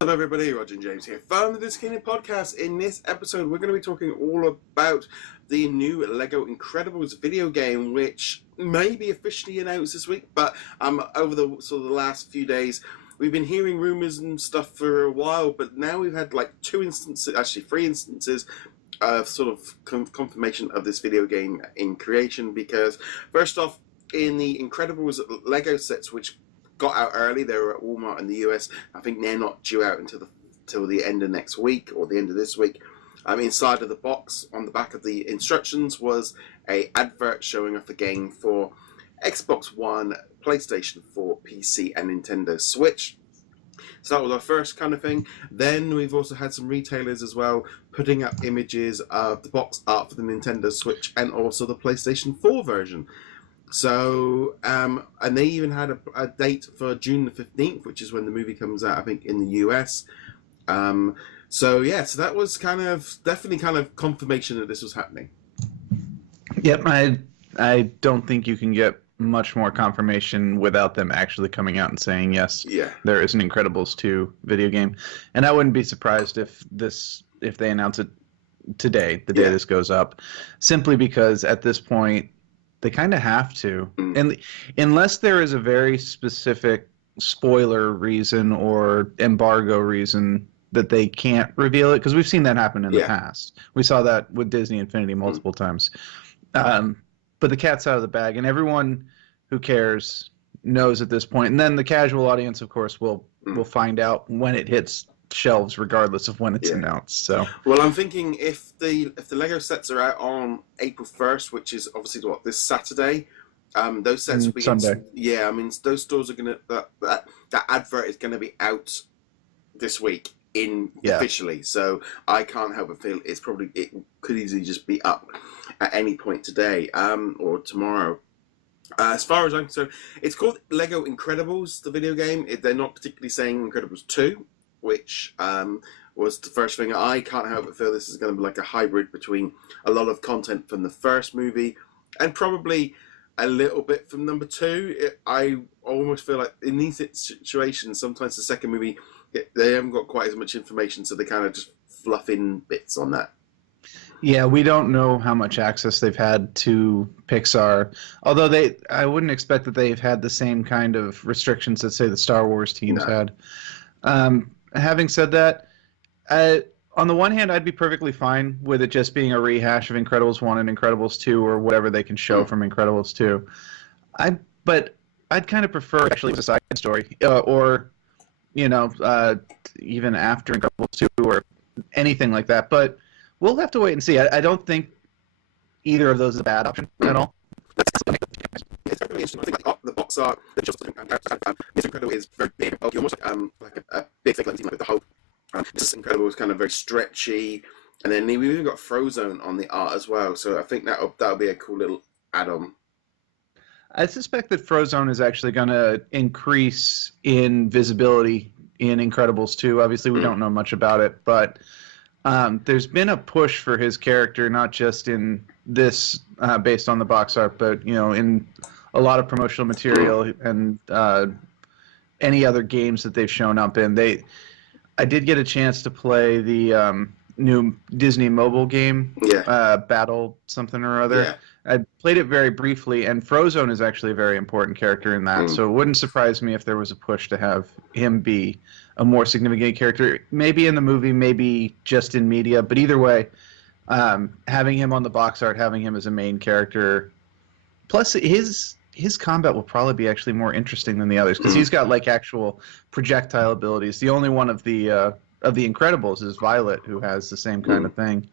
Hello everybody, Roger and James here from the DisKingdom podcast. In this episode, we're going to be talking all about the new LEGO Incredibles video game, which may be officially announced this week, but over the last few days, we've been hearing rumors and stuff for a while, but now we've had like three instances of sort of confirmation of this video game in creation. Because first off, in the Incredibles LEGO sets, which got out early, they were at Walmart in the US. I think they're not due out until the end of next week or the end of this week. Inside of the box, on the back of the instructions, was a advert showing off the game for Xbox One, PlayStation 4, PC, and Nintendo Switch. So that was our first kind of thing. Then we've also had some retailers as well putting up images of the box art for the Nintendo Switch and also the PlayStation 4 version. So, and they even had a date for June the 15th, which is when the movie comes out, I think, in the US. So that was definitely confirmation that this was happening. Yep, I don't think you can get much more confirmation without them actually coming out and saying, yes, there is an Incredibles 2 video game. And I wouldn't be surprised if they announce it today, the day this goes up, simply because at this point, they kind of have to. And unless there is a very specific spoiler reason or embargo reason that they can't reveal it, because we've seen that happen in the past. We saw that with Disney Infinity multiple times. But the cat's out of the bag, and everyone who cares knows at this point. And then the casual audience, of course, will find out when it hits shelves, regardless of when it's announced. So, well, I'm thinking if the Lego sets are out on April 1st, which is obviously this Saturday, those sets will be Sunday. Those stores are gonna that advert is gonna be out this week officially. So I can't help but feel it could easily just be up at any point today or tomorrow. As far as I'm concerned, it's called LEGO Incredibles, the video game. They're not particularly saying Incredibles 2, which was the first thing. I can't help but feel this is going to be like a hybrid between a lot of content from the first movie and probably a little bit from number 2. I almost feel like in these situations, sometimes the second movie, they haven't got quite as much information, so they kind of just fluff in bits on that. Yeah, we don't know how much access they've had to Pixar, although I wouldn't expect that they've had the same kind of restrictions that, say, the Star Wars teams had. Having said that, on the one hand, I'd be perfectly fine with it just being a rehash of Incredibles 1 and Incredibles 2 or whatever they can show from Incredibles 2. But I'd kind of prefer actually a side story or, even after Incredibles 2 or anything like that. But we'll have to wait and see. I don't think either of those is a bad option at all. It's really interesting. I think the box art, Mr. Incredible is very big, almost like a big thing, like the whole. This Incredible is kind of very stretchy, and then we've even got Frozone on the art as well. So I think that'll be a cool little add-on. I suspect that Frozone is actually going to increase in visibility in Incredibles 2. Obviously, we don't know much about it, but there's been a push for his character, not just in this based on the box art, but in a lot of promotional material and any other games that they've shown up in. I did get a chance to play the new Disney mobile game, Battle something or other. Yeah. I played it very briefly, and Frozone is actually a very important character in that, so it wouldn't surprise me if there was a push to have him be a more significant character, maybe in the movie, maybe just in media, but either way, having him on the box art, having him as a main character, plus his combat will probably be actually more interesting than the others, because he's got like actual projectile abilities. The only one of the Incredibles is Violet, who has the same kind of thing,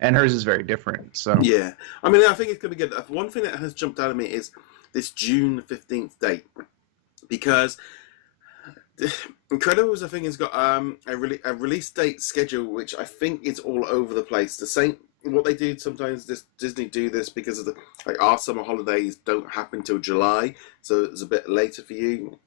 and hers is very different. So yeah, I think it's going to be good. One thing that has jumped out at me is this June 15th date, because Incredibles, I think, has got a release date schedule which I think is all over the place. The same what they do sometimes. Disney do this because of our summer holidays don't happen till July, so it's a bit later for you.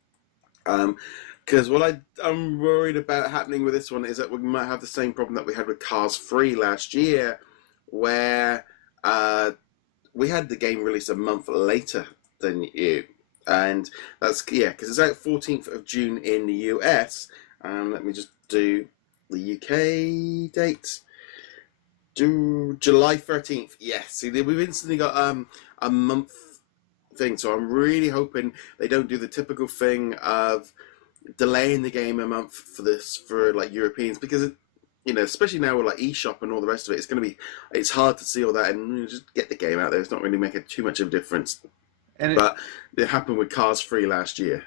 Because what I'm worried about happening with this one is that we might have the same problem that we had with Cars 3 last year, where we had the game released a month later than you. And that's, because it's out 14th of June in the US. Let me just do the UK date. Do July 13th. Yes. See, we've instantly got a month thing, so I'm really hoping they don't do the typical thing of delaying the game a month for like Europeans, because especially now with like eShop and all the rest of it, it's hard to see all that, and just get the game out there. It's not really making too much of a difference. But it happened with Cars 3 last year.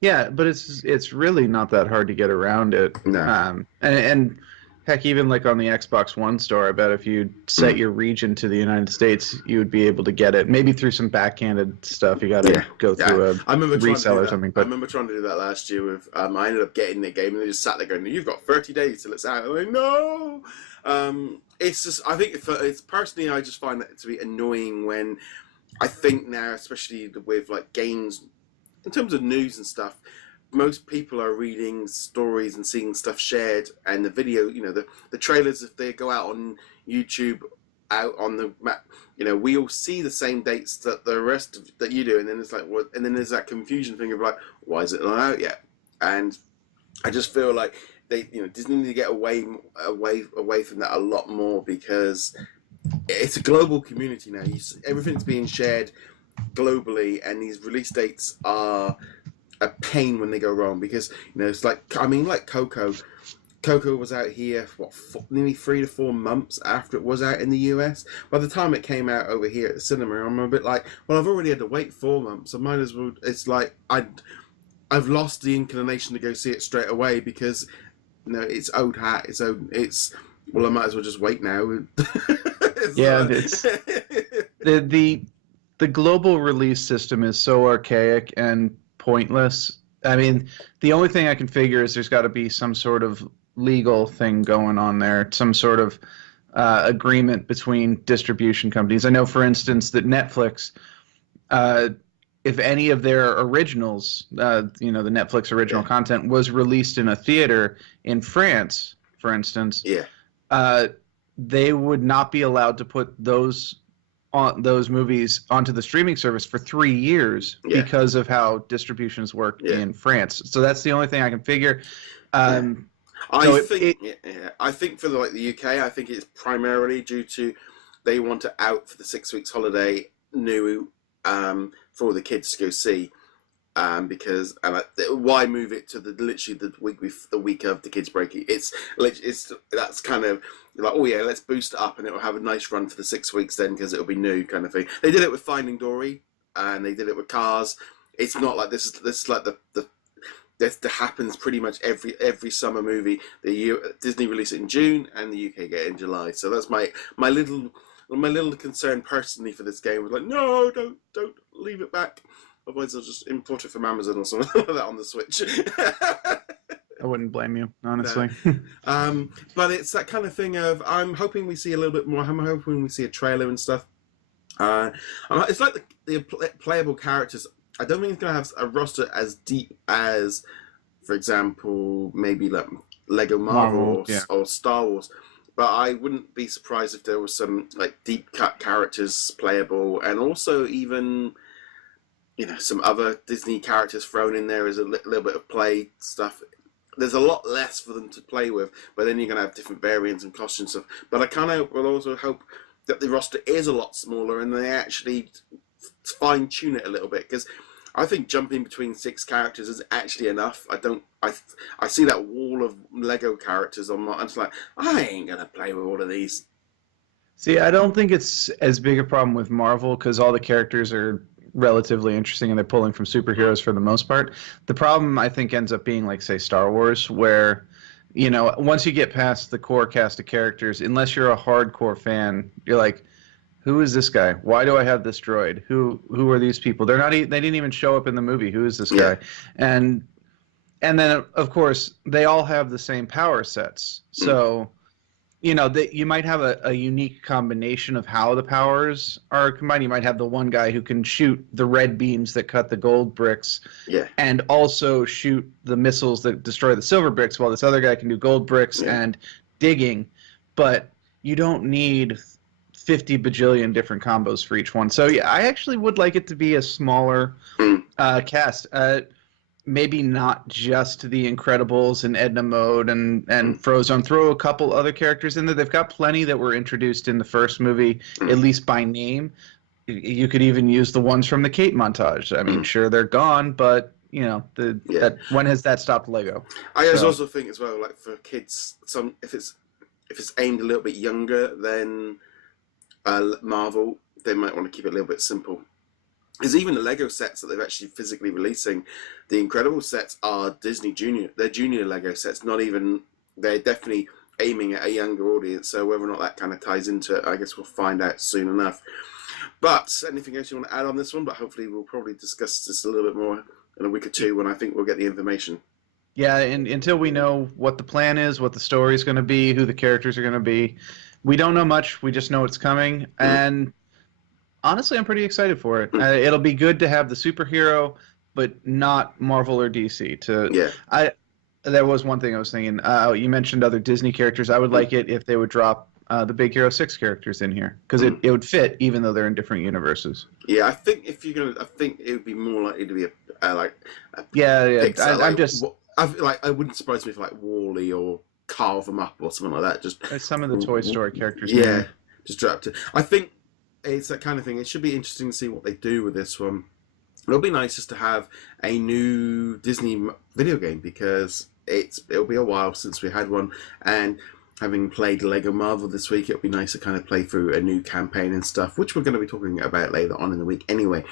Yeah, but it's really not that hard to get around it. No. And heck, even like on the Xbox One store, I bet if you set your region to the United States, you would be able to get it. Maybe through some backhanded stuff. You got to go through a reseller or something. But I remember trying to do that last year with. I ended up getting the game, and they just sat there going, "You've got 30 days till it's out." I'm like, no. It's just. I think it's personally, I just find that to be annoying when I think now, especially with like games, in terms of news and stuff. Most people are reading stories and seeing stuff shared, and the video, the trailers, if they go out on YouTube, out on the map, we all see the same dates that the rest of, that you do, and then it's like, what? And then there's that confusion thing of like, why is it not out yet? And I just feel like they, Disney need to get away from that a lot more, because it's a global community now. Everything's being shared globally, and these release dates are a pain when they go wrong, because it's like, like Coco was out here nearly 3 to 4 months after it was out in the US. By the time it came out over here at the cinema, I'm a bit like, well, I've already had to wait 4 months. I might as well. It's like I've lost the inclination to go see it straight away, because it's old hat. Well, I might as well just wait now. It's the global release system is so archaic and pointless. I mean, the only thing I can figure is there's got to be some sort of legal thing going on there, some sort of agreement between distribution companies. I know, for instance, that Netflix, if any of their originals, the Netflix original content was released in a theater in France, for instance, they would not be allowed to put those movies onto the streaming service for 3 years because of how distributions work in France. So that's the only thing I can figure. I think for the UK, I think it's primarily due to they want to out for the 6 weeks holiday new for the kids to go see. Because why move it to literally the week of the kids' break? That's kind of like, oh yeah, let's boost it up, and it will have a nice run for the 6 weeks then, because it'll be new kind of thing. They did it with Finding Dory, and they did it with Cars. It's not like this is like this happens pretty much every summer movie. Disney release it in June, and the UK get it in July. So that's my little concern personally for this game. Was like, no, don't leave it back. Otherwise, I'll just import it from Amazon or something like that on the Switch. I wouldn't blame you, honestly. No. But it's that kind of thing of, I'm hoping we see a little bit more. I'm hoping we see a trailer and stuff. It's like the playable characters. I don't think it's going to have a roster as deep as, for example, maybe like Lego Marvel or Star Wars. But I wouldn't be surprised if there was some like deep cut characters playable, and also even some other Disney characters thrown in there as a little bit of play stuff. There's a lot less for them to play with, but then you're going to have different variants and costumes stuff. But I kind of will also hope that the roster is a lot smaller, and they actually fine tune it a little bit, because I think jumping between 6 characters is actually enough. I see that wall of Lego characters on my, I'm just like, I ain't gonna play with all of these. See, I don't think it's as big a problem with Marvel, because all the characters are relatively interesting and they're pulling from superheroes for the most part. The problem, I think, ends up being like, say, Star Wars, where once you get past the core cast of characters, unless you're a hardcore fan, you're like, who is this guy? Why do I have this droid? Who are these people? They didn't even show up in the movie. Who is this guy? And then, of course, they all have the same power sets. So, you might have a unique combination of how the powers are combined. You might have the one guy who can shoot the red beams that cut the gold bricks, and also shoot the missiles that destroy the silver bricks, while this other guy can do gold bricks and digging. But you don't need 50 bajillion different combos for each one. So yeah, I actually would like it to be a smaller cast. maybe not just the Incredibles and Edna Mode and Frozone. Throw a couple other characters in there. They've got plenty that were introduced in the first movie, at least by name. You could even use the ones from the Kate montage. I mean, sure, they're gone, but when has that stopped Lego? I also think as well, like for kids, if it's aimed a little bit younger than Marvel, they might want to keep it a little bit simple. Because even the Lego sets that they've actually physically releasing, the Incredible sets are Disney Junior. They're junior Lego sets, they're definitely aiming at a younger audience. So whether or not that kind of ties into it, I guess we'll find out soon enough. But anything else you want to add on this one? But hopefully we'll probably discuss this a little bit more in a week or two when I think we'll get the information. Yeah, and until we know what the plan is, what the story's going to be, who the characters are going to be, we don't know much. We just know it's coming. And honestly, I'm pretty excited for it. It'll be good to have the superhero, but not Marvel or DC. There was one thing I was thinking. You mentioned other Disney characters. I would like it if they would drop the Big Hero 6 characters in here, because it would fit, even though they're in different universes. Yeah, I think if you're gonna, I think it would be more likely to be it wouldn't surprise me if like Wall-E or Carve Them Up or something like that. Just some of the Toy Story characters. Yeah, just dropped it. I think it's that kind of thing. It should be interesting to see what they do with this one. It'll be nice just to have a new Disney video game, because it'll be a while since we had one, and having played Lego Marvel this week, it'll be nice to kind of play through a new campaign and stuff, which we're going to be talking about later on in the week anyway.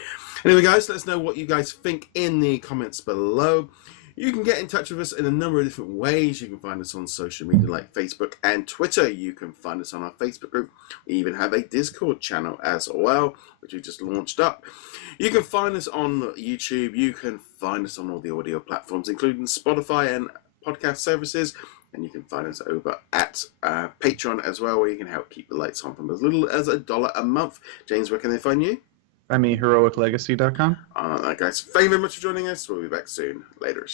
Anyway, guys, let us know what you guys think in the comments below. You can get in touch with us in a number of different ways. You can find us on social media like Facebook and Twitter. You can find us on our Facebook group. We even have a Discord channel as well, which we just launched up. You can find us on YouTube. You can find us on all the audio platforms, including Spotify and podcast services. And you can find us over at Patreon as well, where you can help keep the lights on from as little as $1 a month. James, where can they find you? Find me heroiclegacy.com. Guys, thank you very much for joining us. We'll be back soon. Later.